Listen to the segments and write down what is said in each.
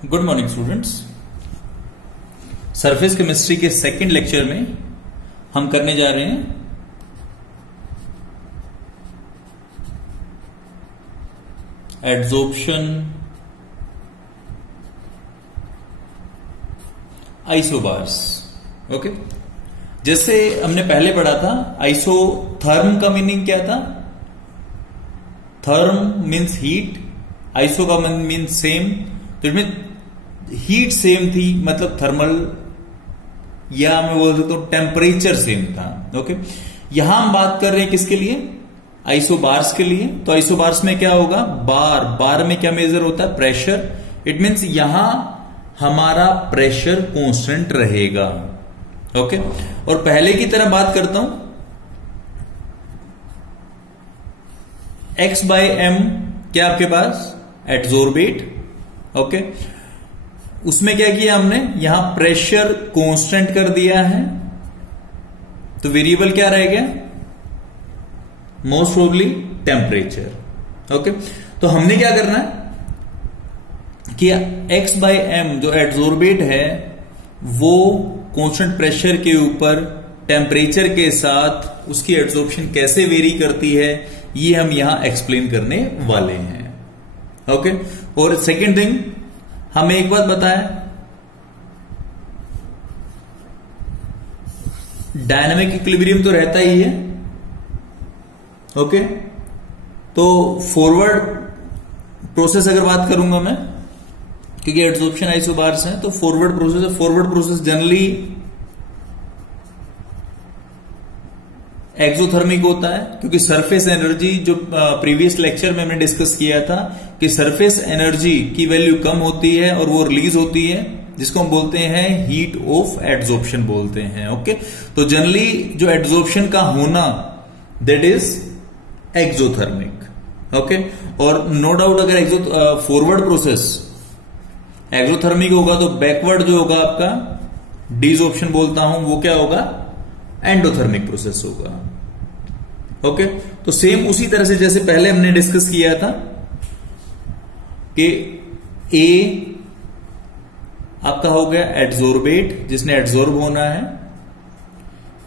Good morning students. Surface chemistry के second lecture में हम करने जा रहे हैं एड्सॉर्प्शन आइसोबार्स। ओके, जैसे हमने पहले पढ़ा था आइसोथर्म का मीनिंग क्या था। थर्म मीन्स हीट, आइसो का मीन्स सेम, तो इसमें हीट सेम थी मतलब थर्मल, या मैं बोल सकता हूं टेम्परेचर सेम था। ओके, यहां हम बात कर रहे हैं किसके लिए, आइसोबार्स के लिए। तो आइसोबार्स में क्या होगा, बार में क्या मेजर होता है, प्रेशर। इट मीन्स यहां हमारा प्रेशर कांस्टेंट रहेगा। ओके, और पहले की तरह बात करता हूं, x/m क्या आपके पास एड्सॉर्बेट। ओके, उसमें क्या किया हमने, यहां प्रेशर कांस्टेंट कर दिया है, तो वेरिएबल क्या रह गया, मोस्ट प्रोबेबली टेम्परेचर। ओके, तो हमने क्या करना है कि x/m जो एड्सॉर्बेट है वो कांस्टेंट प्रेशर के ऊपर टेम्परेचर के साथ उसकी एड्सॉर्प्शन कैसे वेरी करती है, ये हम यहां एक्सप्लेन करने वाले हैं। ओके, और सेकेंड थिंग, हमें एक बात बताया, डायनामिक इक्विलिब्रियम तो रहता ही है। ओके, तो फॉरवर्ड प्रोसेस अगर बात करूंगा मैं, क्योंकि एड्सॉर्प्शन आइसोबार्स है, तो फॉरवर्ड प्रोसेस है। फॉरवर्ड प्रोसेस जनरली एक्सोथर्मिक होता है, क्योंकि सरफेस एनर्जी जो प्रीवियस लेक्चर में हमने डिस्कस किया था कि सरफेस एनर्जी की वैल्यू कम होती है और वो रिलीज होती है, जिसको हम बोलते हैं हीट ऑफ एड्सॉर्प्शन बोलते हैं। ओके, तो जनरली जो एड्सॉर्प्शन का होना दैट इज एक्सोथर्मिक। ओके, और नो डाउट अगर फॉरवर्ड प्रोसेस एक्सोथर्मिक होगा तो बैकवर्ड जो होगा आपका डिसॉर्प्शन बोलता हूं, वो क्या होगा, एंडोथर्मिक प्रोसेस होगा। ओके, तो सेम उसी तरह से जैसे पहले हमने डिस्कस किया था कि ए आपका हो गया एड्सॉर्बेट जिसने एड्सॉर्ब होना है,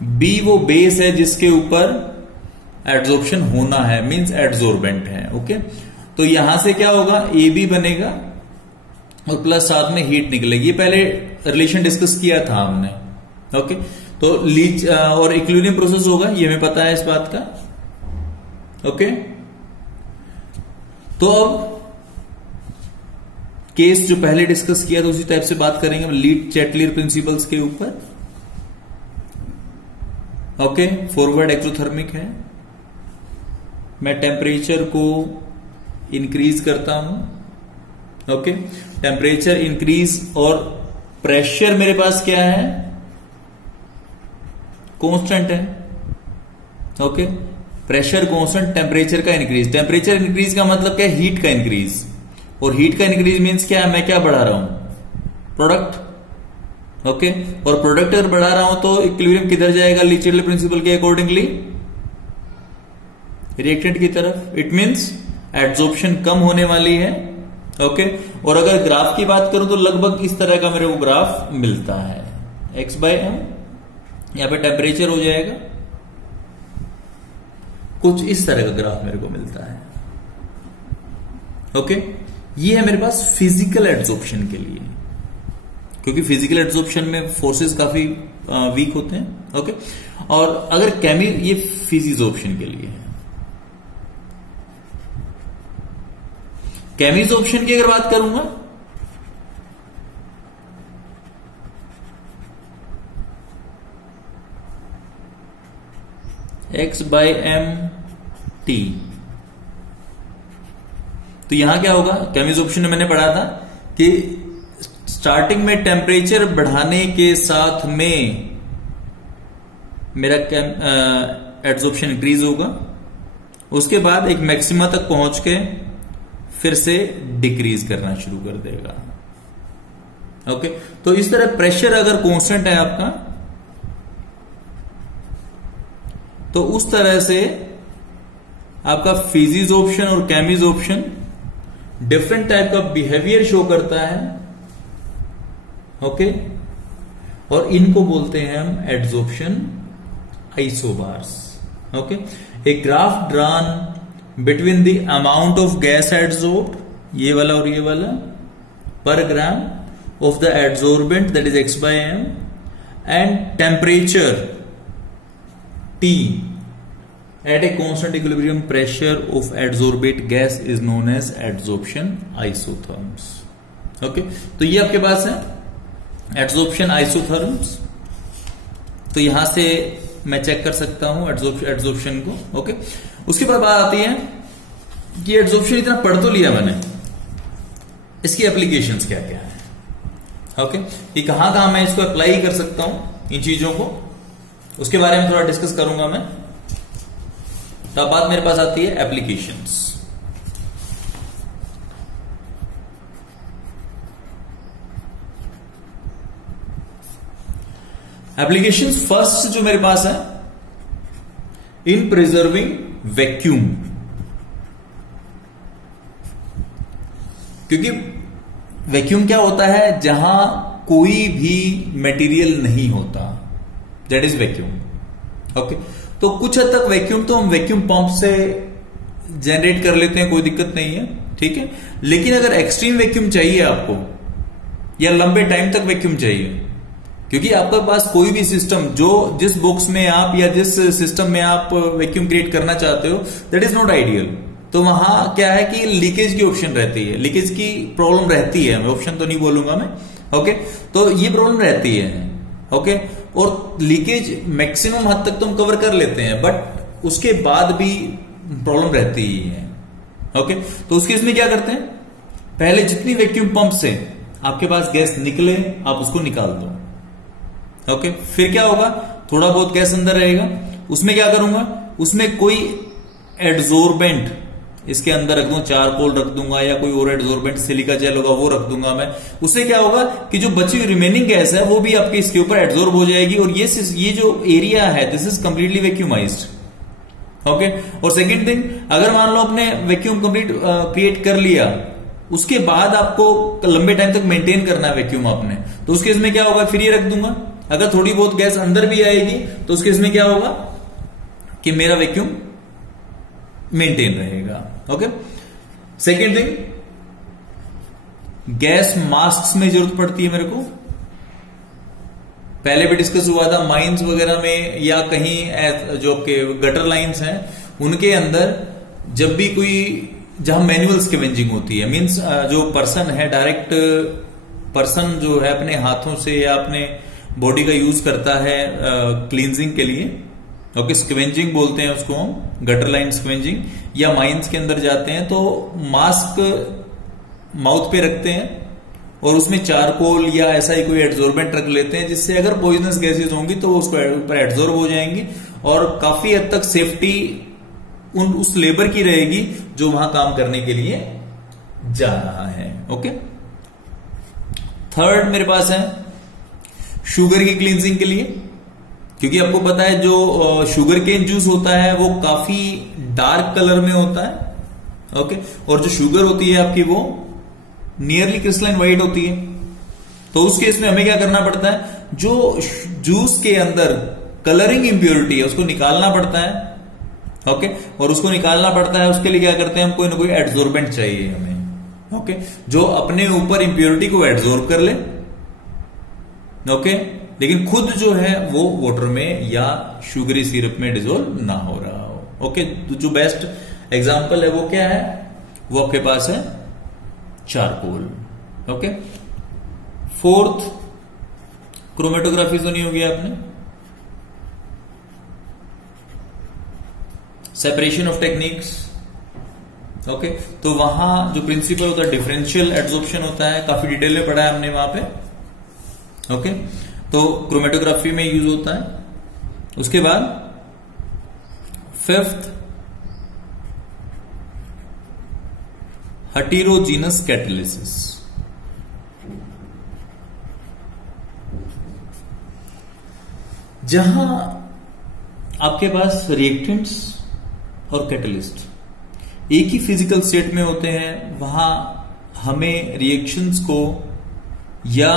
बी वो बेस है जिसके ऊपर एड्सॉर्प्शन होना है, मींस एड्सॉर्बेंट है। ओके, तो यहां से क्या होगा, ए बी बनेगा और प्लस साथ में हीट निकलेगी। ये पहले रिलेशन डिस्कस किया था हमने। ओके, तो लीच और इक्विलिब्रियम प्रोसेस होगा, ये हमें पता है इस बात का। ओके, तो अब केस जो पहले डिस्कस किया था उसी टाइप से बात करेंगे लीट चैटलियर प्रिंसिपल्स के ऊपर। ओके, फॉरवर्ड एक्सोथर्मिक है, मैं टेम्परेचर को इंक्रीज करता हूं। ओके, टेम्परेचर इंक्रीज और प्रेशर मेरे पास क्या है, कांस्टेंट है। ओके, प्रेशर कांस्टेंट, टेम्परेचर का इंक्रीज। टेम्परेचर इंक्रीज का मतलब क्या है, हीट का इंक्रीज, और हीट का इंक्रीज मींस क्या है, मैं क्या बढ़ा रहा हूं, प्रोडक्ट। ओके, और प्रोडक्ट अगर बढ़ा रहा हूं तो इक्विलिब्रियम किधर जाएगा, ली चैटलियर प्रिंसिपल के अकॉर्डिंगली रिएक्टेंट की तरफ। इट मींस एड्सॉर्प्शन कम होने वाली है। ओके, और अगर ग्राफ की बात करूं तो लगभग इस तरह का मेरे को ग्राफ मिलता है, x/m, यहां पे टेम्परेचर हो जाएगा, कुछ इस तरह का ग्राफ मेरे को मिलता है। ओके, ये है मेरे पास फिजिकल एड्सॉर्प्शन के लिए, क्योंकि फिजिकल एड्सॉर्प्शन में फोर्सेस काफी वीक होते हैं। ओके, और अगर ये फिजिजॉर्प्शन के लिए है। केमिजॉर्प्शन की अगर बात करूंगा, x/m t, तो यहां क्या होगा, केमिजॉर्प्शन में मैंने पढ़ा था कि स्टार्टिंग में टेम्परेचर बढ़ाने के साथ में मेरा एड्सॉर्प्शन इंक्रीज होगा, उसके बाद एक मैक्सिमा तक पहुंच के फिर से डिक्रीज करना शुरू कर देगा। ओके, तो इस तरह प्रेशर अगर कांस्टेंट है आपका, तो उस तरह से आपका फिजिजॉर्प्शन और केमिजॉर्प्शन डिफरेंट टाइप का बिहेवियर शो करता है ओके, और इनको बोलते हैं हम adsorption isobars. Okay, a graph drawn between the amount of gas adsorbed, ये वाला और ये वाला, पर ग्राम of the adsorbent, that is x by m, and temperature T at a constant equilibrium pressure of adsorbate gas is known as adsorption isotherms. Okay, तो ये आपके पास है adsorption isotherms। तो यहां से मैं चेक कर सकता हूं एड्सॉर्प्शन को। ओके, उसके बाद बात आती है कि एड्सॉर्प्शन इतना पढ़ तो लिया मैंने, इसकी एप्लीकेशंस क्या क्या है। ओके, ये कहां मैं इसको अप्लाई कर सकता हूं इन चीजों को, उसके बारे में थोड़ा डिस्कस करूंगा मैं। तो अब बात मेरे पास आती है एप्लीकेशंस। एप्लीकेशंस फर्स्ट जो मेरे पास है, इन प्रिजर्विंग वैक्यूम, क्योंकि वैक्यूम क्या होता है, जहां कोई भी मटेरियल नहीं होता, दैट इज वैक्यूम। ओके, तो कुछ हद तक वैक्यूम तो हम वैक्यूम पंप से जनरेट कर लेते हैं, कोई दिक्कत नहीं है, ठीक है। लेकिन अगर एक्सट्रीम वैक्यूम चाहिए आपको, या लंबे टाइम तक वैक्यूम चाहिए, क्योंकि आपके पास कोई भी सिस्टम, जो जिस बॉक्स में आप या जिस सिस्टम में आप वैक्यूम क्रिएट करना चाहते हो, दैट इज नॉट आइडियल। तो वहां क्या है कि लीकेज की ऑप्शन रहती है, लीकेज की प्रॉब्लम रहती है, ऑप्शन तो नहीं बोलूंगा मैं। ओके, तो ये प्रॉब्लम रहती है। ओके, और लीकेज मैक्सिमम हद तक तो हम कवर कर लेते हैं, बट उसके बाद भी प्रॉब्लम रहती ही है। ओके, तो उस केस में क्या करते हैं, पहले जितनी वैक्यूम पंप से आपके पास गैस निकले, आप उसको निकाल दो। ओके, फिर क्या होगा, थोड़ा बहुत गैस अंदर रहेगा, उसमें क्या करूंगा, उसमें कोई एड्सॉर्बेंट इसके अंदर रख दूं, चारकोल रख दूंगा, या कोई और एड्सॉर्बेंट सिलिका जेल होगा वो रख दूंगा मैं। उससे क्या होगा कि जो बची हुई रिमेनिंग गैस है वो भी आपके इसके ऊपर एड्सॉर्ब हो जाएगी, और ये जो एरिया है, दिस इज कंप्लीटली वैक्यूमाइज्ड। ओके, और सेकंड थिंग, अगर मान लो आपने वैक्यूम कंप्लीट क्रिएट कर लिया, उसके बाद आपको लंबे टाइम तक मेंटेन करना है वैक्यूम आपने, तो उस केस में क्या होगा, फिर ये रख दूंगा। अगर थोड़ी बहुत गैस अंदर भी आएगी तो उस केस में क्या होगा कि मेरा वैक्यूम मेंटेन रहेगा। Okay, second thing, gas mask में जरूरत पड़ती है मेरे को, पहले भी डिस्कस हुआ था, माइंस वगैरह में या कहीं जो के गटर लाइंस हैं उनके अंदर जब भी कोई, जहां मैनुअल स्कैवेंजिंग होती है, मींस जो पर्सन है, डायरेक्ट पर्सन जो है अपने हाथों से या अपने बॉडी का यूज करता है क्लींजिंग के लिए। ओके, स्क्वेंजिंग बोलते हैं उसको हम, गटर लाइन स्क्वेंजिंग, या माइंस के अंदर जाते हैं तो मास्क माउथ पे रखते हैं और उसमें चारकोल या ऐसा ही कोई एड्सॉर्बेंट रख लेते हैं, जिससे अगर पॉइजनस गैसेज होंगी तो उसको ऊपर एड्सॉर्ब हो जाएंगी, और काफी हद तक सेफ्टी उस लेबर की रहेगी जो वहां काम करने के लिए जा रहा है। ओके, थर्ड मेरे पास है शुगर की क्लींजिंग के लिए, क्योंकि आपको पता है जो शुगर केन जूस होता है वो काफी डार्क कलर में होता है। ओके, और जो शुगर होती है आपकी वो नियरली क्रिस्टलाइन व्हाइट होती है। तो उस केस में हमें क्या करना पड़ता है, जो जूस के अंदर कलरिंग इंप्योरिटी है उसको निकालना पड़ता है। ओके, और उसको निकालना पड़ता है, उसके लिए क्या करते हैं हम, कोई ना कोई एड्सॉर्बेंट चाहिए हमें। ओके, जो अपने ऊपर इंप्योरिटी को एड्सॉर्ब कर ले। ओके, लेकिन खुद जो है वो वाटर में या शुगरी सिरप में डिजोल्व ना हो रहा हो। ओके, तो जो बेस्ट एग्जांपल है वो क्या है, वो आपके पास है चारकोल। ओके, फोर्थ, क्रोमेटोग्राफी तो नहीं होगी आपने, सेपरेशन ऑफ टेक्निक्स। ओके, तो वहां जो प्रिंसिपल होता है डिफरेंशियल एड्सॉर्प्शन होता है, काफी डिटेल में पढ़ा है हमने वहां पे। ओके, तो क्रोमेटोग्राफी में यूज होता है। उसके बाद फिफ्थ, हेटेरोजीनस कैटालिसिस। जहां आपके पास रिएक्टेंट्स और कैटलिस्ट एक ही फिजिकल स्टेट में होते हैं, वहां हमें रिएक्शंस को या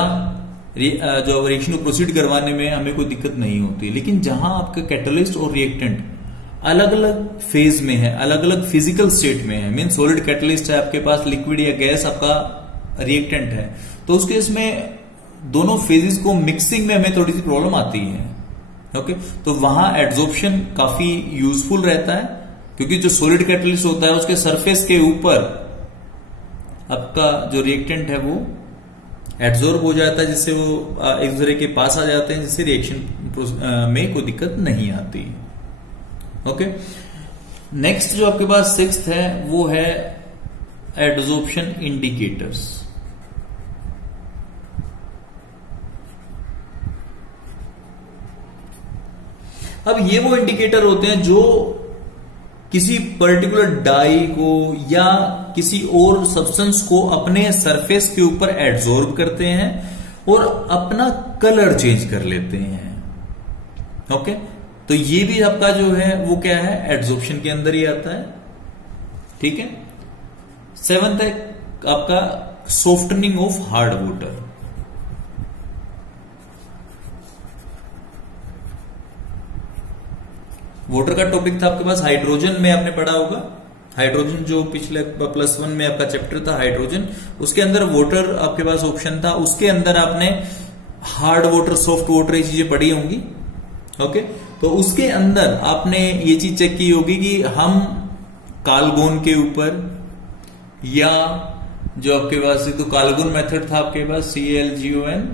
जो रिएक्शन को प्रोसीड करवाने में हमें कोई दिक्कत नहीं होती। लेकिन जहां आपका कैटलिस्ट और रिएक्टेंट अलग अलग फेज में है, अलग अलग फिजिकल स्टेट में है, मीन सॉलिड कैटलिस्ट है आपके पास, लिक्विड या गैस आपका रिएक्टेंट है, तो उस केस में दोनों फेजेस को मिक्सिंग में हमें थोड़ी सी प्रॉब्लम आती है। ओके, तो वहां एड्सॉर्प्शन काफी यूजफुल रहता है, क्योंकि जो सॉलिड कैटलिस्ट होता है उसके सरफेस के ऊपर आपका जो रिएक्टेंट है वो एड्सॉर्ब हो जाता है, जिससे वो एक दूसरे के पास आ जाते हैं, जिससे रिएक्शन में कोई दिक्कत नहीं आती। ओके, नेक्स्ट जो आपके पास सिक्स्थ है वो है एड्सॉर्प्शन इंडिकेटर्स। अब ये वो इंडिकेटर होते हैं जो किसी पर्टिकुलर डाई को या किसी और सब्सटेंस को अपने सरफेस के ऊपर एड्सॉर्ब करते हैं और अपना कलर चेंज कर लेते हैं। ओके, तो ये भी आपका जो है वो क्या है, एड्सॉर्प्शन के अंदर ही आता है। ठीक है, सेवंथ है आपका softening of hard water. Water का टॉपिक था आपके पास हाइड्रोजन में, आपने पढ़ा होगा। हाइड्रोजन जो पिछले +1 में आपका चैप्टर था हाइड्रोजन, उसके अंदर वाटर आपके पास ऑप्शन था, उसके अंदर आपने हार्ड वाटर, सॉफ्ट वाटर, ये चीजें पढ़ी होंगी। ओके, तो उसके अंदर आपने ये चीज चेक की होगी कि हम काल्गोन के ऊपर या जो आपके पास तो काल्गोन मेथड था आपके पास CaLgON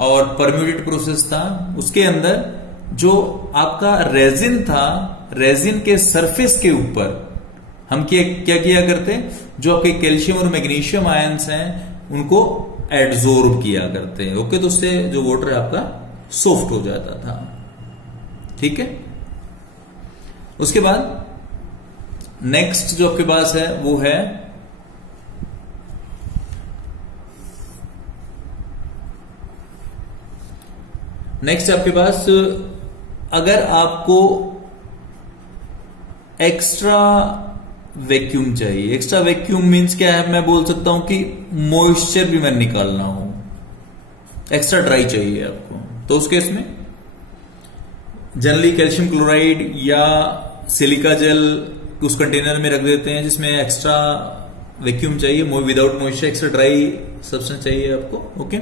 और परम्यूटेड प्रोसेस था, उसके अंदर जो आपका रेजिन था, रेजिन के सरफेस के ऊपर हम क्या किया करते, जो आपके कैल्शियम और मैग्नीशियम आयंस हैं उनको एड्सॉर्ब किया करते हैं। ओके, तो उससे जो वाटर आपका सॉफ्ट हो जाता था। ठीक है, उसके बाद नेक्स्ट जो आपके पास है वो है नेक्स्ट आपके पास अगर आपको एक्स्ट्रा वैक्यूम चाहिए। एक्स्ट्रा वैक्यूम मीन्स क्या है, मैं बोल सकता हूं कि मॉइस्चर भी मैं निकालना हो, एक्स्ट्रा ड्राई चाहिए आपको, तो उस केस में जनरली कैल्शियम क्लोराइड या सिलिका जेल उस कंटेनर में रख देते हैं जिसमें एक्स्ट्रा वैक्यूम चाहिए, without moisture, extra dry substance चाहिए आपको। ओके,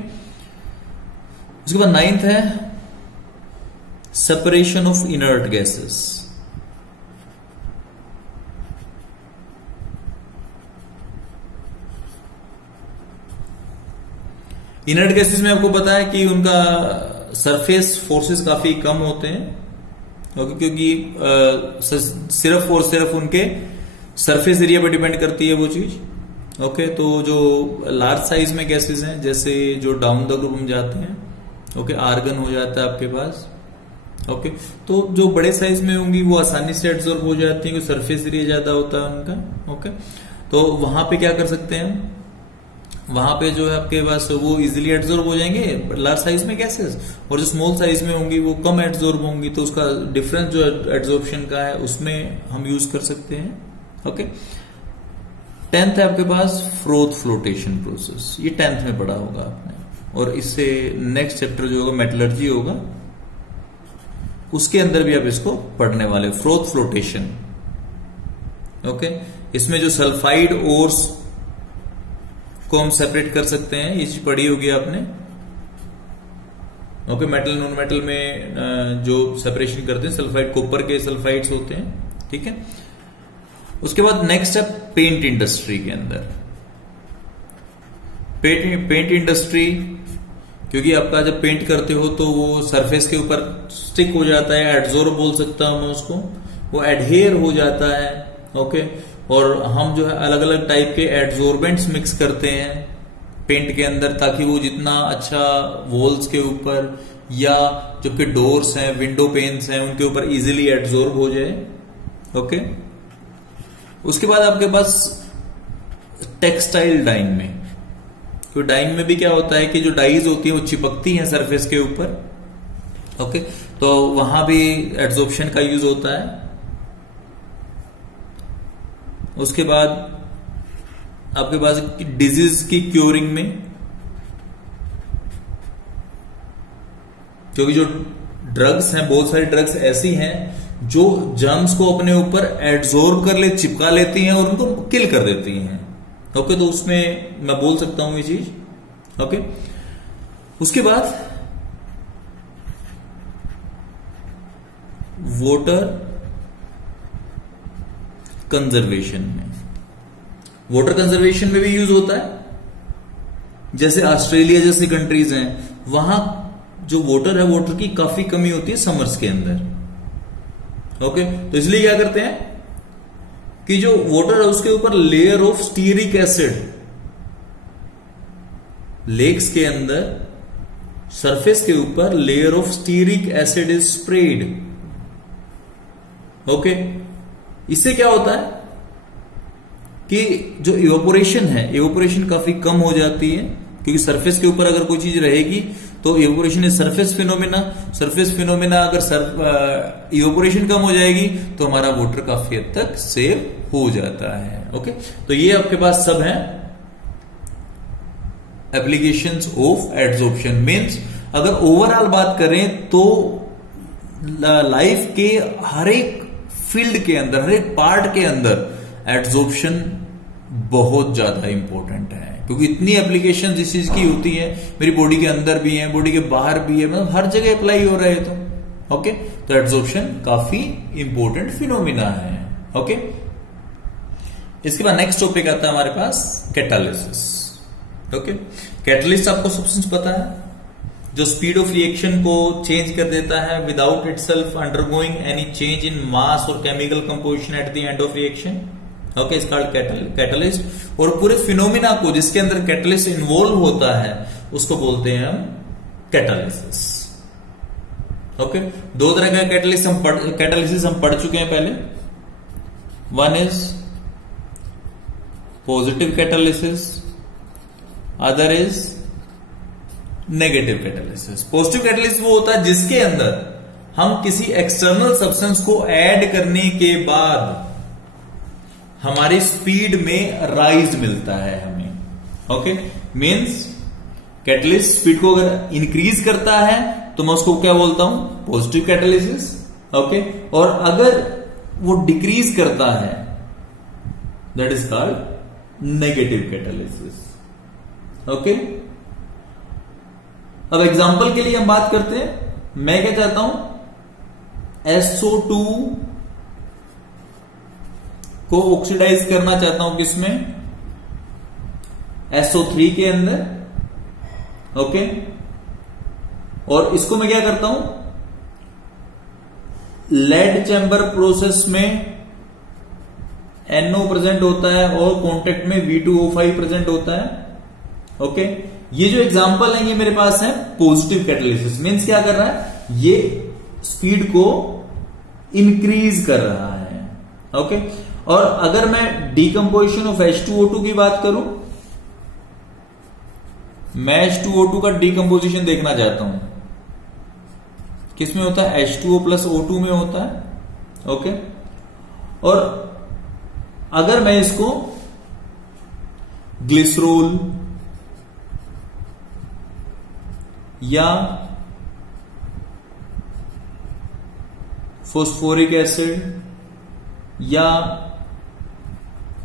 उसके बाद 9th है separation of inert gases. Inert gases में आपको पता है कि उनका सरफेस फोर्सेस काफी कम होते हैं, क्योंकि सिर्फ और सिर्फ उनके सरफेस एरिया पर डिपेंड करती है वो चीज। ओके, तो जो लार्ज साइज में गैसेस हैं, जैसे जो डाउन द ग्रुप हम जाते हैं, ओके, आर्गन हो जाता है आपके पास। ओके, तो जो बड़े साइज में होंगी वो आसानी से एड्सॉर्ब हो जाती है, क्योंकि सरफेस एरिया ज्यादा होता है उनका। ओके, तो वहां पे क्या कर सकते हैं, वहां पे जो है आपके पास वो इजीली एड्सॉर्ब हो जाएंगे लार्ज साइज में गैसेस, और जो स्मॉल साइज में होंगी वो कम एड्सॉर्ब होंगी, तो उसका डिफरेंस जो एड्सॉर्प्शन का है उसमें हम यूज कर सकते हैं। ओके, 10th है आपके पास फ्रोथ फ्लोटेशन प्रोसेस। ये 10th में पढ़ा होगा आपने, और इससे नेक्स्ट चैप्टर जो होगा मेटलर्जी होगा, उसके अंदर भी आप इसको पढ़ने वाले, फ्रोथ फ्लोटेशन। ओके, इसमें जो सल्फाइड ओर्स को हम सेपरेट कर सकते हैं, ये चीज पढ़ी होगी आपने। ओके, मेटल नॉन मेटल में जो सेपरेशन करते हैं, सल्फाइड कॉपर के सल्फाइड्स होते हैं। ठीक है, उसके बाद नेक्स्ट है पेंट इंडस्ट्री के अंदर। पेंट इंडस्ट्री, क्योंकि आपका जब पेंट करते हो तो वो सरफेस के ऊपर स्टिक हो जाता है, एड्सॉर्ब बोल सकता हूं मैं उसको, वो एडहेयर हो जाता है। ओके, और हम जो है अलग अलग टाइप के एड्सॉर्बेंट्स मिक्स करते हैं पेंट के अंदर, ताकि वो जितना अच्छा वॉल्स के ऊपर या जो कि डोर्स हैं, विंडो पेन्स हैं, उनके ऊपर इजीली एड्सॉर्ब हो जाए। ओके, उसके बाद आपके पास टेक्सटाइल डाइंग में, तो डाइंग में भी क्या होता है कि जो डाइज होती है वो चिपकती हैं सरफेस के ऊपर। ओके, तो वहां भी एड्सॉर्प्शन का यूज होता है। उसके बाद आपके पास डिजीज की क्योरिंग में क्योंकि जो ड्रग्स हैं, बहुत सारी ड्रग्स ऐसी हैं जो जर्म्स को अपने ऊपर एब्जॉर्ब कर ले, चिपका लेती हैं और उनको किल कर देती हैं। ओके, तो उसमें मैं बोल सकता हूं ये चीज। ओके, उसके बाद वाटर कंजर्वेशन में, वाटर कंजर्वेशन में भी यूज होता है। जैसे ऑस्ट्रेलिया जैसी कंट्रीज हैं, वहां जो वाटर है, वाटर की काफी कमी होती है समर्स के अंदर। ओके, तो इसलिए क्या करते हैं कि जो वाटर है उसके ऊपर layer of stearic acid, lakes के अंदर सरफेस के ऊपर layer of stearic acid is spread. Okay, इससे क्या होता है कि जो इवेपोरेशन है, इवेपोरेशन काफी कम हो जाती है, क्योंकि सरफेस के ऊपर अगर कोई चीज रहेगी तो evaporation is surface phenomena. Surface phenomena अगर इवेपोरेशन कम हो जाएगी तो हमारा वाटर काफी हद तक सेव हो जाता है। ओके, तो ये आपके पास सब है एप्लीकेशंस ऑफ एडजॉर्प्शन। मीन्स अगर ओवरऑल बात करें तो लाइफ के हर एक फील्ड के अंदर, हर एक पार्ट के अंदर एडजॉर्प्शन बहुत ज्यादा इंपॉर्टेंट है, क्योंकि इतनी एप्लीकेशन इस चीज की होती है, मेरी बॉडी के अंदर भी है, बॉडी के बाहर भी है, मतलब हर जगह अप्लाई हो रहा है। तो ओके, तो एडजॉर्प्शन काफी इंपॉर्टेंट फिनोमिना है। ओके, इसके बाद नेक्स्ट टॉपिक आता है हमारे पास कैटालिसिस। ओके, कैटालिस्ट आपको सबसे पता है, जो स्पीड ऑफ रिएक्शन को चेंज कर देता है without itself undergoing any change in mass और chemical composition at the end of reaction. Okay, it's called catalyst. और पूरे फिनोमिना को जिसके अंदर कैटलिस्ट इन्वॉल्व होता है उसको बोलते हैं हम कैटालिसिस। ओके, दो तरह का कैटालिसिस हम पढ़ चुके हैं पहले। One is positive catalysis, other is negative catalysis. Positive catalysis वो होता है जिसके अंदर हम किसी एक्सटर्नल सब्सटेंस को ऐड करने के बाद हमारी स्पीड में राइज मिलता है हमें। ओके, मीन्स कैटलिस्ट स्पीड को अगर इंक्रीज करता है तो मैं उसको क्या बोलता हूं, पॉजिटिव कैटालिसिस। ओके, और अगर वो डिक्रीज करता है that is called negative catalysis. Okay, अब एग्जांपल के लिए हम बात करते हैं। मैं क्या चाहता हूं, SO2 को ऑक्सीडाइज करना चाहता हूं, किसमें, SO3 के अंदर। ओके, और इसको मैं क्या करता हूं, लेड चैम्बर प्रोसेस में NO प्रेजेंट होता है और कॉन्टेक्ट में V2O5 प्रेजेंट होता है। ओके, ये जो एग्जांपल है ये मेरे पास है पॉजिटिव कैटालिसिस। मींस क्या कर रहा है, ये स्पीड को इंक्रीज कर रहा है। ओके, और अगर मैं डीकंपोजिशन ऑफ H2O2 की बात करूं, मैं H2O2 का डीकंपोजिशन देखना चाहता हूं, किसमें होता है, H2O प्लस O2 में होता है। ओके, और अगर मैं इसको ग्लिसरॉल या फॉस्फोरिक एसिड या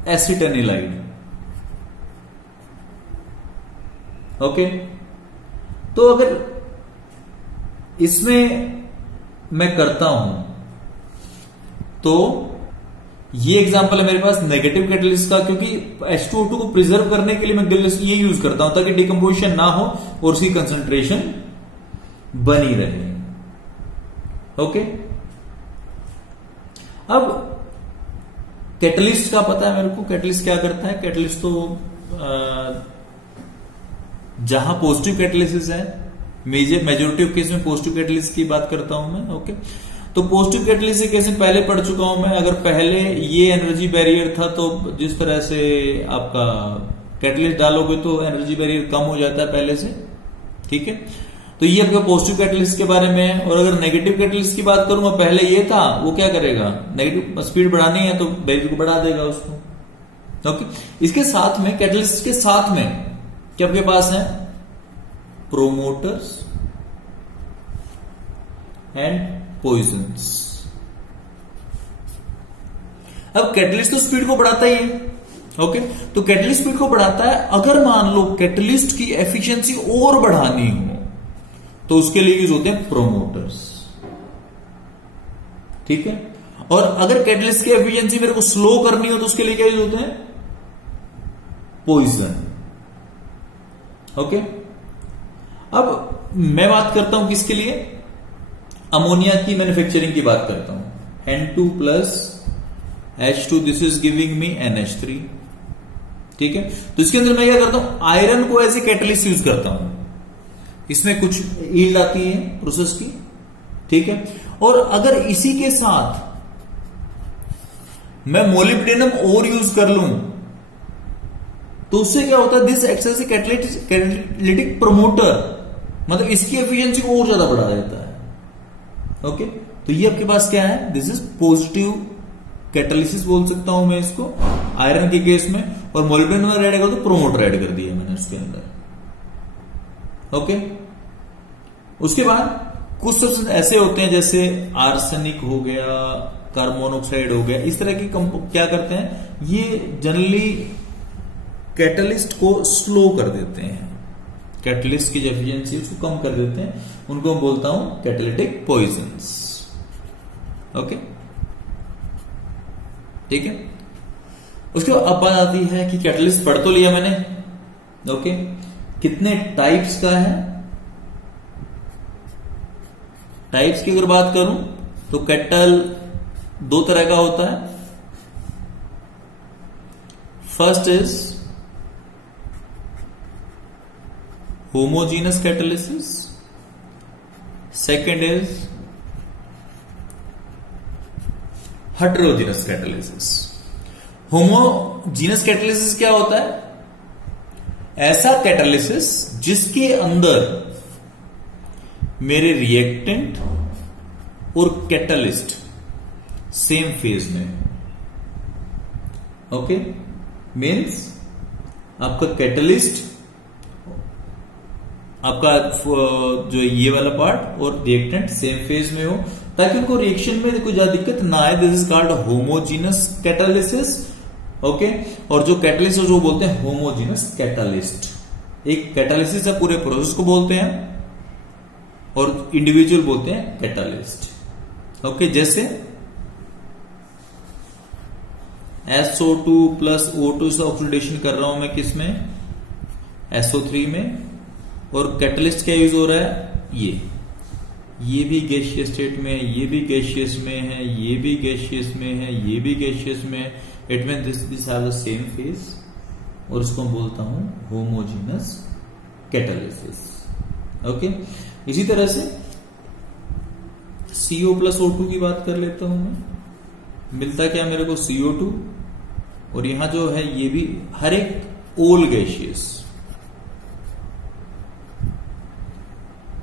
एसिटानिलाइड, ओके, तो अगर इसमें मैं करता हूं तो ये एग्जांपल है मेरे पास नेगेटिव कैटलिस्ट का, क्योंकि H2O2 को प्रिजर्व करने के लिए मैं ये यूज करता हूं ताकि डिकम्पोजिशन ना हो और उसकी कंसंट्रेशन बनी रहे। ओके, अब कैटलिस्ट का पता है मेरे को, कैटलिस्ट क्या करता है। कैटलिस्ट तो जहां पॉजिटिव कैटलिसिस है, मेजोरिटी ऑफ केस में पॉजिटिव कैटलिस्ट की बात करता हूं मैं। ओके, तो पॉजिटिव कैटलिस्ट केस में पहले पढ़ चुका हूं मैं। अगर पहले ये एनर्जी बैरियर था तो जिस तरह से आपका कैटलिस्ट डालोगे तो एनर्जी बैरियर कम हो जाता है पहले से, ठीक है। तो ये आपका पॉजिटिव कैटलिस्ट के बारे में है। और अगर नेगेटिव कैटलिस्ट की बात करूंगा, पहले ये था, वो क्या करेगा, नेगेटिव स्पीड बढ़ानी है तो बैरियर को बढ़ा देगा उसको। ओके, इसके साथ में कैटलिस्ट के साथ में क्या आपके पास है, प्रोमोटर्स एंड पॉइजन्स। अब कैटलिस्ट तो स्पीड को बढ़ाता ही है, ओके। तो कैटलिस्ट स्पीड को बढ़ाता है। अगर मान लो कैटलिस्ट की एफिशिएंसी और बढ़ानी हो तो उसके लिए यूज होते हैं प्रोमोटर्स, ठीक है। और अगर कैटलिस्ट की एफिशिएंसी मेरे को स्लो करनी हो तो उसके लिए क्या यूज होते हैं, पॉइजन, ओके। अब मैं बात करता हूं किसके लिए, अमोनिया की मैन्युफैक्चरिंग की बात करता हूं। N2 plus H2 this is giving me NH3, ठीक है। तो इसके अंदर मैं क्या करता हूं, आयरन को एज ए कैटलिस्ट यूज करता हूं। इसमें कुछ यील्ड आती है प्रोसेस की, ठीक है। और अगर इसी के साथ मैं मोलिब्डेनम और यूज कर लूं तो उससे क्या होता है, this acts as a catalytic promoter, मतलब इसकी एफिशिएंसी को और ज्यादा बढ़ा देता है, ओके। तो ये आपके पास क्या है, दिस इज पॉजिटिव कैटालिसिस बोल सकता हूं मैं इसको आयरन के केस में। और मोलिब्डेनम में ऐड कर तो प्रोमोटर ऐड कर दिया मैंने उसके अंदर, ओके। उसके बाद कुछ सब्सटेंस ऐसे होते हैं जैसे आर्सेनिक हो गया, कार्बन मोनोऑक्साइड हो गया, इस तरह की क्या करते हैं, ये जनरली कैटलिस्ट को स्लो कर देते हैं, कैटलिस्ट की जो एफिशिएंसी उसको कम कर देते हैं, उनको मैं बोलता हूं कैटालिटिक पॉइजन्स, ओके, ठीक है। उसके बाद अब बात आती है कि कैटलिस्ट पढ़ तो लिया मैंने, ओके। कितने टाइप्स का है, टाइप्स की अगर बात करूं तो कैटल दो तरह का होता है। First is homogeneous catalysis, second is heterogeneous catalysis. Homogeneous catalysis क्या होता है, ऐसा कैटालिसिस जिसके अंदर मेरे रिएक्टेंट और कैटालिस्ट सेम फेज में, ओके। मीन्स आपका कैटालिस्ट, आपका जो ये वाला पार्ट और रिएक्टेंट सेम फेज में हो, ताकि उनको रिएक्शन में कोई ज्यादा दिक्कत ना आए। This is called homogeneous catalysis, okay. और जो कैटालिस्ट जो बोलते हैं होमोजीनस कैटालिस्ट। एक कैटालिसिस है पूरे प्रोसेस को बोलते हैं और इंडिविजुअल बोलते हैं कैटालिस्ट, ओके। जैसे SO2 प्लस O2 से ऑक्सीडेशन कर रहा हूं मैं किसमें, SO3 में, और कैटालिस्ट क्या यूज हो रहा है, ये भी गैसियस स्टेट में, ये भी गैसियस में है, ये भी गैसियस में है, ये भी गैसियस में है। It mean this have the same phase, और इसको मैं बोलता हूं होमोजीनस कैटालिसिस, ओके। इसी तरह से CO प्लस O2 की बात कर लेता हूं मैं, मिलता क्या मेरे को CO2, और यहां जो है ये भी हर एक all gaseous,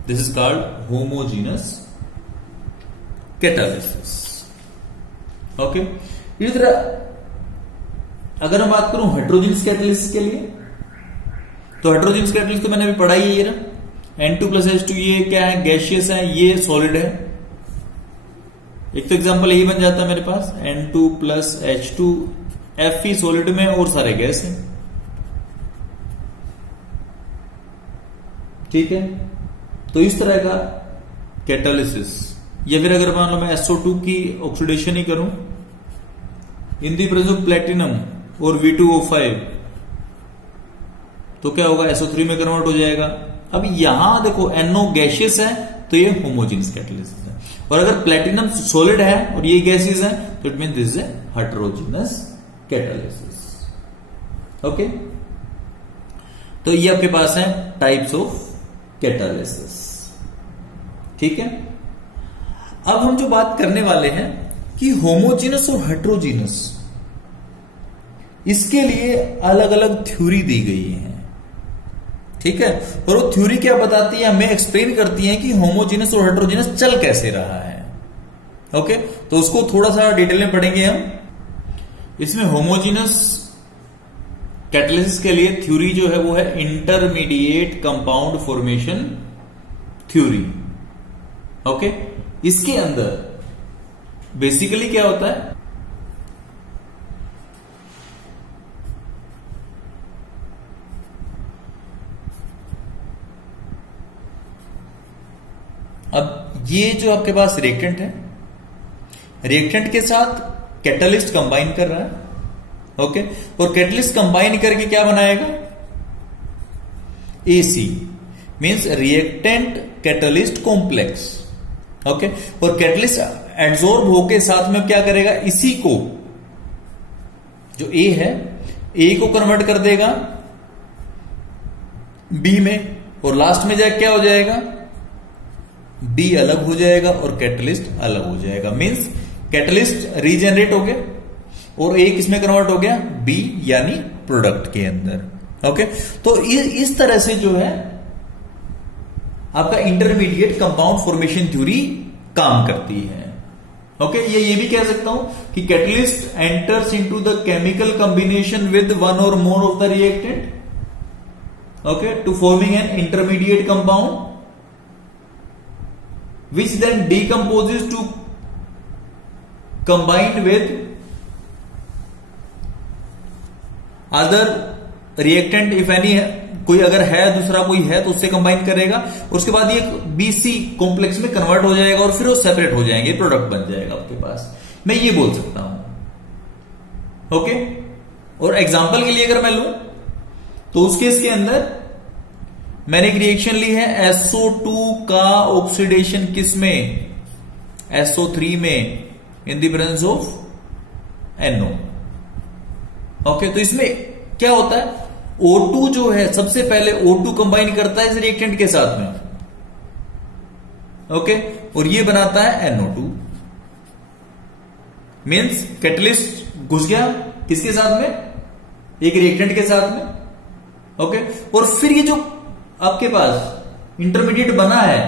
this is called homogeneous catalysis, okay. इसी तरह अगर मैं बात करूं हेटेरोजीनस कैटालिसिस के लिए, तो हेटेरोजीनस कैटालिसिस तो मैंने अभी पढ़ा ही है, N2 प्लस H2 ये क्या है, गैसियस है, ये सॉलिड है। एक तो एग्जांपल यही बन जाता है मेरे पास, N2 plus H2 Fe solid में और सारे गैस हैं, ठीक है। तो इस तरह का कैटालिसिस, या फिर अगर मान लो मैं SO2 की ऑक्सीडेशन ही करूं इन दी प्रेजेंस ऑफ प्लेटिनम और V2O5, तो क्या होगा, SO3 में कन्वर्ट हो जाएगा। अब यहां देखो NO गैसियस है तो ये होमोजीनस कैटालिसिस है, और अगर प्लेटिनम सॉलिड है और ये गैसियस है तो it mean this is heterogeneous catalysis, okay. तो ये आपके पास है टाइप्स ऑफ कैटालिसिस, ठीक है। अब हम जो बात करने वाले हैं कि होमोजीनस और हेटेरोजीनस, इसके लिए अलग अलग थ्योरी दी गई है, ठीक है। और वो थ्योरी क्या बताती है, हमें एक्सप्लेन करती है कि होमोजीनस और हेटेरोजीनस चल कैसे रहा है, ओके। तो उसको थोड़ा सा डिटेल में पढ़ेंगे हम। इसमें होमोजीनस कैटालिसिस के लिए थ्योरी जो है वो है intermediate compound formation theory, okay. इसके अंदर बेसिकली क्या होता है, अब ये जो आपके पास रिएक्टेंट है, रिएक्टेंट के साथ कैटलिस्ट कंबाइन कर रहा है, ओके, और कैटलिस्ट कंबाइन करके क्या बनाएगा, AC means reactant catalyst complex, okay, और कैटलिस्ट एब्जॉर्ब होके साथ में क्या करेगा, इसी को जो ए है, ए को कन्वर्ट कर देगा बी में, और लास्ट में जाके क्या हो जाएगा, बी अलग हो जाएगा और कैटलिस्ट अलग हो जाएगा। मींस कैटलिस्ट रीजनरेट हो गया और एक इसमें कन्वर्ट हो गया बी यानी प्रोडक्ट के अंदर। ओके, तो इस तरह से जो है आपका इंटरमीडिएट कंपाउंड फॉर्मेशन थ्योरी काम करती है। ओके, ये भी कह सकता हूं कि catalyst enters into the chemical combination with one or more of the reactant, okay, to forming an intermediate compound which then decomposes to combine with other reactant if any, कोई अगर है दूसरा कोई है तो उससे कंबाइन करेगा, और उसके बाद ये बीसी कॉम्प्लेक्स में कन्वर्ट हो जाएगा और फिर वो सेपरेट हो जाएंगे, प्रोडक्ट बन जाएगा आपके पास। मैं ये बोल सकता हूं। ओके, और एग्जांपल के लिए अगर मैं लूं तो उस केस के अंदर मैंने एक रिएक्शन ली है SO2 का ऑक्सीडेशन किसमें, SO3 में, in the presence of NO। Okay, तो इसमें क्या होता है, O2 जो है सबसे पहले O2 कंबाइन करता है इस रिएक्टेंट के साथ में, ओके, और ये बनाता है NO2। मींस कैटलिस्ट घुस गया किसके साथ में, एक रिएक्टेंट के साथ में, ओके, और फिर ये जो आपके पास इंटरमीडिएट बना है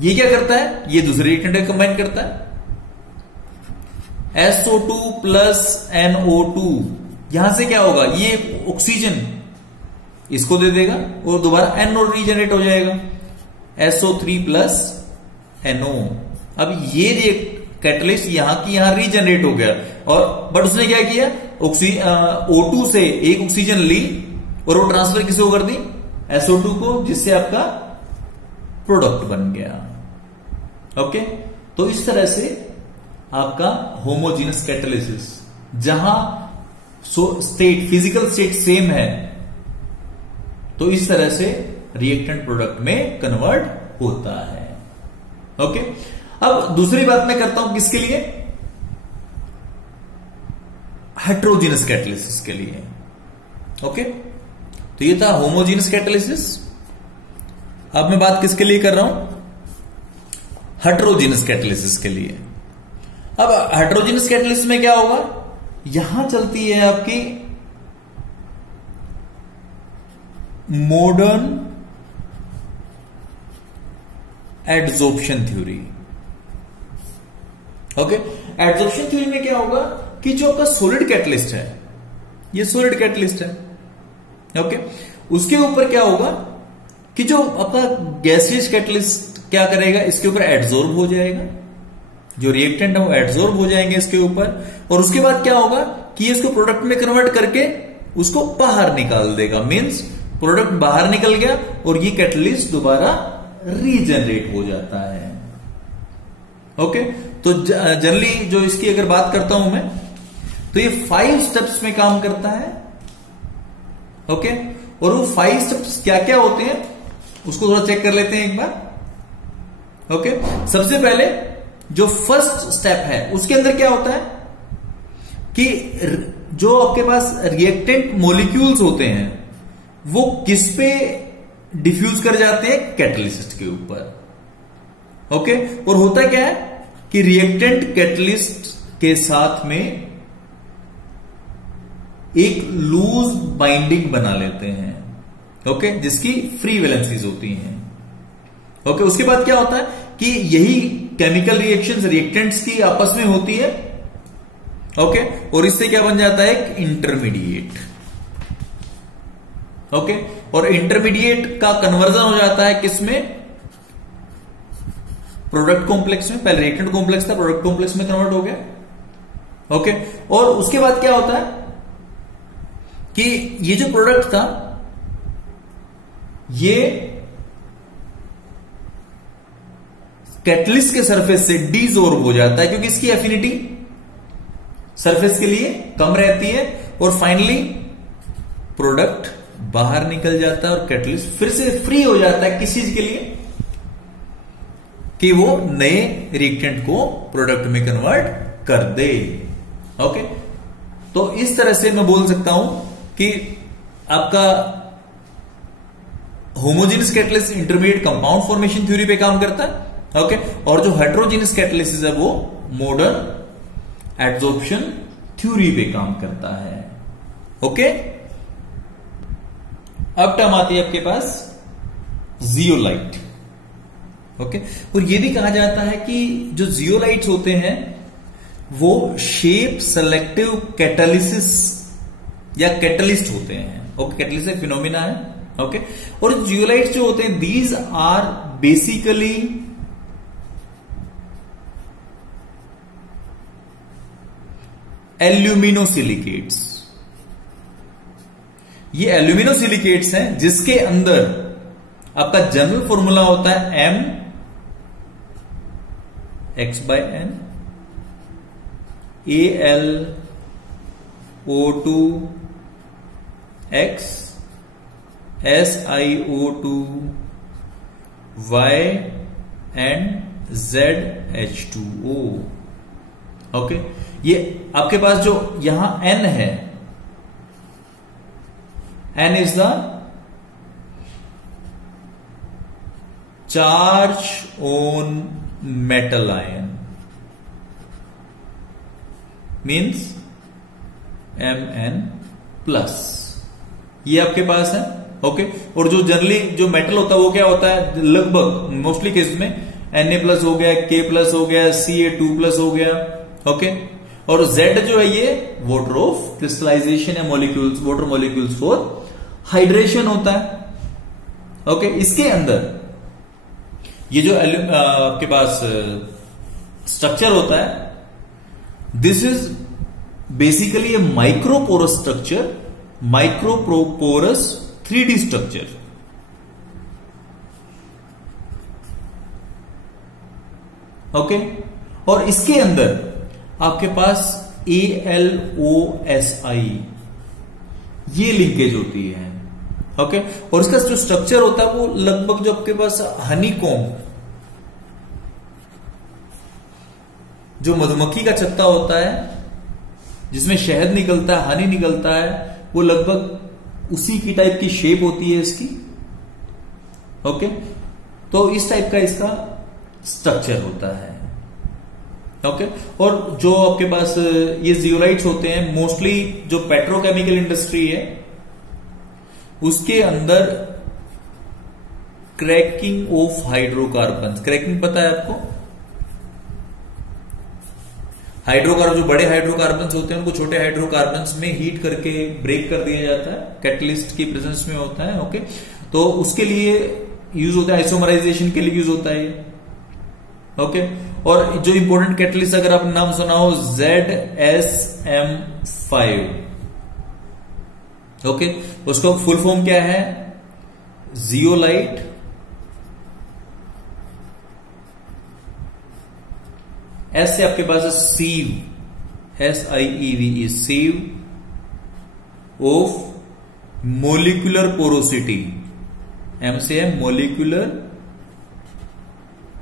ये क्या करता है, ये दूसरे रिएक्टेंट कंबाइन करता है, SO2 प्लस NO2, यहां से क्या होगा, ये ऑक्सीजन इसको दे देगा और दोबारा NO रीजनरेट हो जाएगा, SO3 प्लस NO। अब ये कैटलिस्ट यहां की यहां रीजनरेट हो गया, और बट उसने क्या किया, O2 से एक ऑक्सीजन ली और वो ट्रांसफर किसे कर दी, SO2 को, जिससे आपका प्रोडक्ट बन गया। ओके, तो इस तरह से आपका होमोजीनस कैटालिसिस, जहां स्टेट फिजिकल स्टेट सेम है, तो इस तरह से रिएक्टेंट प्रोडक्ट में कन्वर्ट होता है। ओके, अब दूसरी बात मैं करता हूं किसके लिए, हेट्रोजीनस कैटालिसिस के लिए। ओके, तो ये था होमोजीनस कैटालिसिस। अब मैं बात किसके लिए कर रहा हूं, हेट्रोजीनस कैटालिसिस के लिए। अब हेट्रोजीनस कैटालिसिस में क्या होगा, यहां चलती है आपकी modern adsorption theory. Okay, adsorption theory में क्या होगा कि जो आपका सॉलिड कैटलिस्ट है, ये सॉलिड कैटलिस्ट है, ओके, उसके ऊपर क्या होगा कि जो आपका गैसियस कैटलिस्ट क्या करेगा, इसके ऊपर एडजॉर्ब हो जाएगा, जो रिएक्टेंट है वो एडजॉर्ब हो जाएंगे इसके ऊपर, और उसके बाद क्या होगा कि ये इसको प्रोडक्ट में कन्वर्ट करके उसको बाहर निकाल देगा। मींस प्रोडक्ट बाहर निकल गया और ये कैटलिस्ट दोबारा रीजनरेट हो जाता है। ओके, तो जनरली जो इसकी अगर बात करता हूं मैं, तो ये 5 स्टेप्स में काम करता है। ओके, और वो 5 स्टेप्स क्या क्या होते हैं उसको थोड़ा चेक कर लेते हैं एक बार। ओके, सबसे पहले जो फर्स्ट स्टेप है उसके अंदर क्या होता है कि जो आपके पास रिएक्टेंट मॉलिक्यूल्स होते हैं वो किस पे डिफ्यूज कर जाते हैं, कैटलिस्ट के ऊपर। ओके, और होता क्या है कि रिएक्टेंट कैटलिस्ट के साथ में एक लूज बाइंडिंग बना लेते हैं, ओके, जिसकी फ्री वैलेंसीज होती हैं। ओके, उसके बाद क्या होता है कि यही केमिकल रिएक्शंस रिएक्टेंट्स की आपस में होती है, ओके, और इससे क्या बन जाता है, एक इंटरमीडिएट। ओके, और इंटरमीडिएट का कन्वर्जन हो जाता है किसमें, प्रोडक्ट कॉम्प्लेक्स में, पहले रिएक्टेंट कॉम्प्लेक्स था, प्रोडक्ट कॉम्प्लेक्स में कन्वर्ट हो गया। ओके, और उसके बाद क्या होता है कि ये जो प्रोडक्ट था ये कैटलिस्ट के सरफेस से डीजोर्ब हो जाता है, क्योंकि इसकी एफिनिटी सरफेस के लिए कम रहती है, और फाइनली प्रोडक्ट बाहर निकल जाता है और कैटलिस्ट फिर से फ्री हो जाता है किस चीज के लिए, कि वो नए रिएक्टेंट को प्रोडक्ट में कन्वर्ट कर दे। ओके, तो इस तरह से मैं बोल सकता हूं कि आपका homogeneous catalyst intermediate compound formation theory पे काम करता है। ओके, और जो हेटेरोजेनियस कैटलिसिस है वो मॉडर्न एड्सॉर्प्शन थ्योरी पे काम करता है। ओके, अब टर्म आती है आपके पास जियोलाइट। ओके, और ये भी कहा जाता है कि जो जियोलाइट्स होते हैं वो शेप सेलेक्टिव कैटालिसिस या कैटलिस्ट होते हैं। ओके, कैटलिस्ट एक फिनोमिना है। ओके, और जियोलाइट्स जो होते हैं दीज आर बेसिकली एल्यूमिनोसिलिकेट्स। ये एल्यूमिनोसिलिकेट्स हैं जिसके अंदर आपका जनरल फॉर्मूला होता है M x/n AlO2 x SiO2 y and ZH2O। Okay, ये आपके पास जो यहां N है, N is the charge on metal ion, means Mn+, ये आपके पास है। ओके, और जो जनरली जो मेटल होता है वो क्या होता है, लगभग मोस्टली केस में Na+ हो गया, K+ हो गया, Ca2+ हो गया। ओके, और Z जो है ये वाटर ऑफ क्रिस्टलाइजेशन या molecules, water molecules for hydration होता है। ओके, इसके अंदर ये जो आपके पास स्ट्रक्चर होता है, this is basically A microporous structure, microporous 3D structure. Okay, और इसके अंदर आपके पास AlOSi ये लिंकेज होती है। ओके, और इसका जो स्ट्रक्चर होता है वो लगभग जो आपके पास हनीकॉम्ब, जो मधुमक्खी का छत्ता होता है जिसमें शहद निकलता है, हनी निकलता है, वो लगभग उसी की टाइप की शेप होती है इसकी। ओके, तो इस टाइप का इसका स्ट्रक्चर होता है। ओके, और जो आपके पास ये जियोलाइट्स होते हैं, मोस्टली जो पेट्रोकेमिकल इंडस्ट्री है उसके अंदर क्रैकिंग ऑफ हाइड्रोकार्बन, क्रैकिंग पता है आपको, हाइड्रोकार्बन, जो बड़े हाइड्रोकार्बन्स होते हैं उनको छोटे हाइड्रोकार्बन्स में हीट करके ब्रेक कर दिया जाता है, कैटलिस्ट की प्रेजेंस में होता है। ओके, तो उसके लिए यूज होता है, आइसोमराइजेशन के लिए यूज होता है। ओके, और जो इंपॉर्टेंट कैटलिस्ट अगर आपने नाम सुना हो ZSM5। ओके, उसका फुल फॉर्म क्या है, जियोलाइट एस से आपके पास sieve, SIEVE, sieve of molecular porosity, M से है मोलिकुलर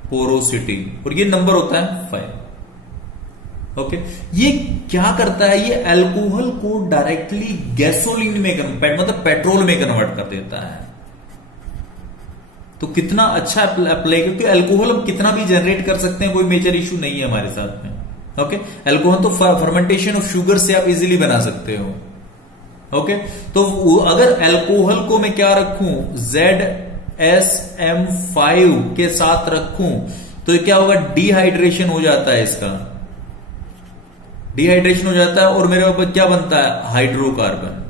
पोरोसिटी, और ये नंबर होता है 5। ओके, ये क्या करता है, ये अल्कोहल को डायरेक्टली गैसोलीन में मतलब पेट्रोल में कन्वर्ट कर देता है। तो कितना अच्छा अप्लाई, क्योंकि अल्कोहल हम कितना भी जनरेट कर सकते हैं, कोई मेजर इशू नहीं है हमारे साथ में। ओके, अल्कोहल तो फर्मेंटेशन ऑफ शुगर से आप इजीली बना सकते हो। ओके, तो अगर अल्कोहल को मैं क्या रखूं, ZSM5 के साथ रखूं तो क्या होगा, डिहाइड्रेशन हो जाता है, इसका डिहाइड्रेशन हो जाता है, और मेरे ऊपर क्या बनता है, हाइड्रोकार्बन।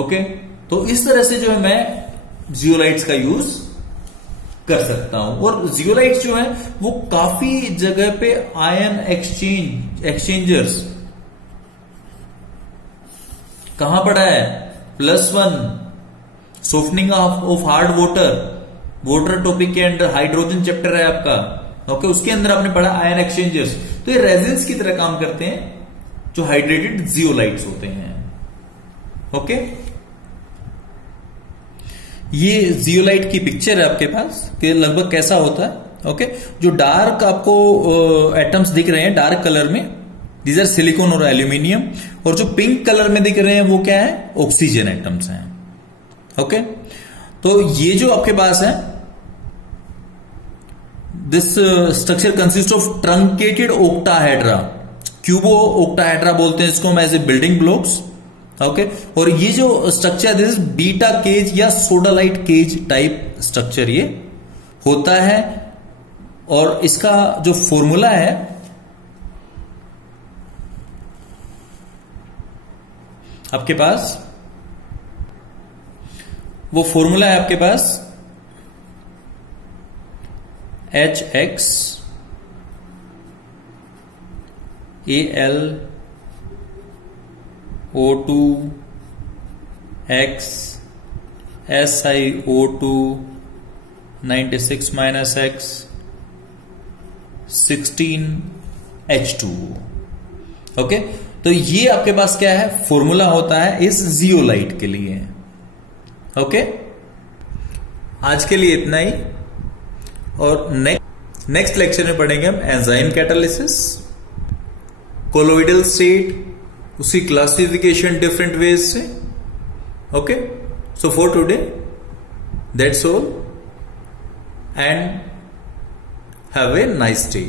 ओके, तो इस तरह से जो है मैं जियोलाइट्स का यूज कर सकता हूं। और जियोलाइट्स जो है वो काफी जगह पे आयन एक्सचेंजर्स कहां पड़ा है, +1 softening of hard water topic के अंदर हाइड्रोजन चैप्टर है आपका, ओके, उसके अंदर आपने पढ़ा आयन एक्सचेंजर्स। तो ये रेजिन्स की तरह काम करते हैं जो हाइड्रेटेड जियोलाइट्स होते हैं, ओके। ये जियोलाइट की पिक्चर है आपके पास कि लगभग कैसा होता है, ओके। जो डार्क आपको एटम्स दिख रहे हैं डार्क कलर में, दीज आर सिलिकॉन और एल्यूमिनियम, और जो पिंक कलर में दिख रहे हैं वो क्या है, ऑक्सीजन एटम्स हैं, ओके। तो ये जो आपके पास है, this structure consist of truncated octahedra, cuboctahedra बोलते हैं इसको, as a building blocks, okay. और ये जो structure this is beta cage या सोडालाइट केज टाइप स्ट्रक्चर ये होता है। और इसका जो फॉर्मूला है आपके पास, वो फॉर्मूला है आपके पास HX Al O2 X SiO2 96 - X 16 H2, okay. तो ये आपके पास क्या है, फॉर्मूला होता है इस जियोलाइट के लिए, ओके। आज के लिए इतना ही, और नेक्स्ट लेक्चर में पढ़ेंगे हम एंजाइम कैटालिसिस, कोलोइडल स्टेट, उसकी क्लासिफिकेशन डिफरेंट वेज से, okay. So for today that's all and have a nice day.